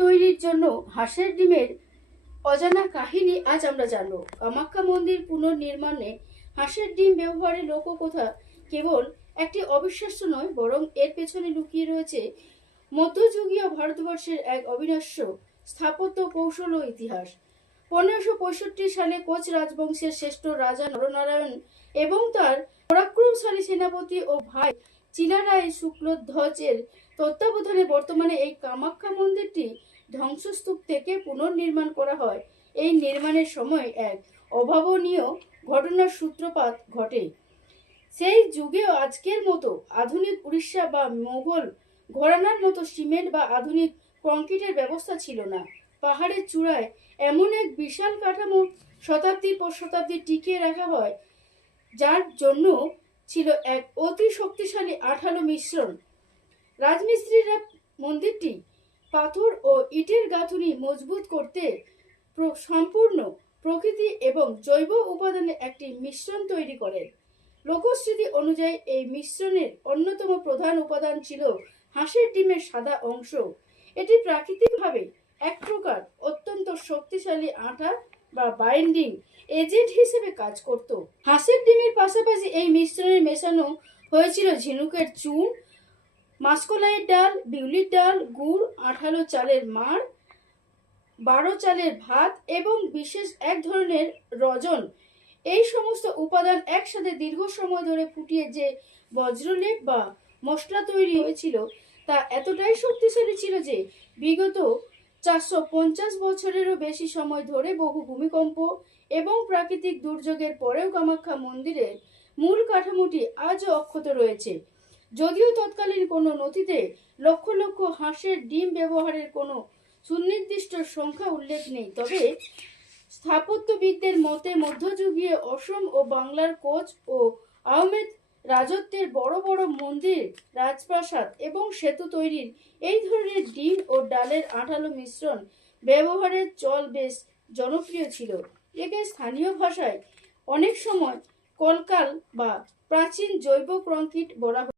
তৈরির জন্য হাঁসের ডিমের অজানা কাহিনী আজ আমরা জানবো। কামাখ্যা মন্দির পুনর্নির্মাণে হাঁসের ডিম ব্যবহারের লোককথা কেবল একটি অবিশ্বাস্য নয়, বরং এর পেছনে লুকিয়ে রয়েছে মধ্যযুগীয় ভারতবর্ষের এক অবিনশ্বর স্থাপত্য কৌশল ও ইতিহাস। 1565 সালে কোচ রাজবংশের শ্রেষ্ঠ রাজা নরনারায়ণ এবং তার পরাক্রমশালী সেনাপতি ও ভাই চিলারায় শুক্লধ্বজের তত্ত্বাবধানে বর্তমানে এই কামাখ্যা মন্দিরটি ধ্বংসস্তূপ থেকে পুনর্নির্মাণ করা হয়। এই নির্মাণের সময় এক অভাবনীয় ঘটনার সূত্রপাত ঘটে। সেই যুগেও আজকের মতো আধুনিক উড়িষ্যা বা মোগল ঘরানার মতো সিমেন্ট বা আধুনিক কংক্রিটের ব্যবস্থা ছিল না। পাহাড়ের চূড়ায় এমন এক বিশাল কাঠামো শতাব্দীর পর শতাব্দী টিকিয়ে রাখা হয়, যার জন্য ছিল এক অতি শক্তিশালী আঠালো মিশ্রণ। রাজমিস্ত্রিরা মন্দিরটি পাথর ও ইটের গাঁথুনি মজবুত করতে সম্পূর্ণ প্রকৃতি এবং জৈব উপাদানের একটি মিশ্রণ তৈরি করেন। লোকস্মৃতি অনুযায়ী এই মিশ্রণের অন্যতম প্রধান উপাদান ছিল হাঁসের ডিমের সাদা অংশ। এটি প্রাকৃতিকভাবে এক প্রকার অত্যন্ত শক্তিশালী আঠা বা বাইন্ডিং এজেন্ট হিসেবে কাজ করত। হাঁসের ডিমের পাশাপাশি এই মিশ্রণে মেশানো হয়েছিল ঝিনুকের চুন, মাসকলাইয়ের ডাল, বিউলির ডাল, গুড়, আঠালো চালের মাড়, 12 চালের ভাত এবং বিশেষ এক ধরনের রজন। এই সমস্ত উপাদান একসাথে দীর্ঘ সময় ধরে ফুটিয়ে যে বজ্রলেপ বা মশলা তৈরি হয়েছিল তা এতটাই শক্তিশালী ছিল যে বিগত 450 বছরেরও বেশি সময় ধরে বহু ভূমিকম্প এবং প্রাকৃতিক দুর্যোগের পরেও কামাখ্যা মন্দিরের মূল কাঠামোটি আজও অক্ষত রয়েছে। যদিও তৎকালীন কোনো নথিতে লক্ষ লক্ষ হাঁসের ডিম ব্যবহারের কোনো সুনির্দিষ্ট সংখ্যা উল্লেখ নেই, তবে স্থাপত্যবিদদের মতে মধ্যযুগীয় অসম ও বাংলার কোচ ও আহমেদ রাজত্বের বড় বড় মন্দির, রাজপ্রাসাদ এবং সেতু তৈরির এই ধরনের ডিম ও ডালের আঠালো মিশ্রণ ব্যবহারের চল বেশ জনপ্রিয় ছিল। একে স্থানীয় ভাষায় অনেক সময় কলকাল বা প্রাচীন জৈব কংক্রিট বলা হয়।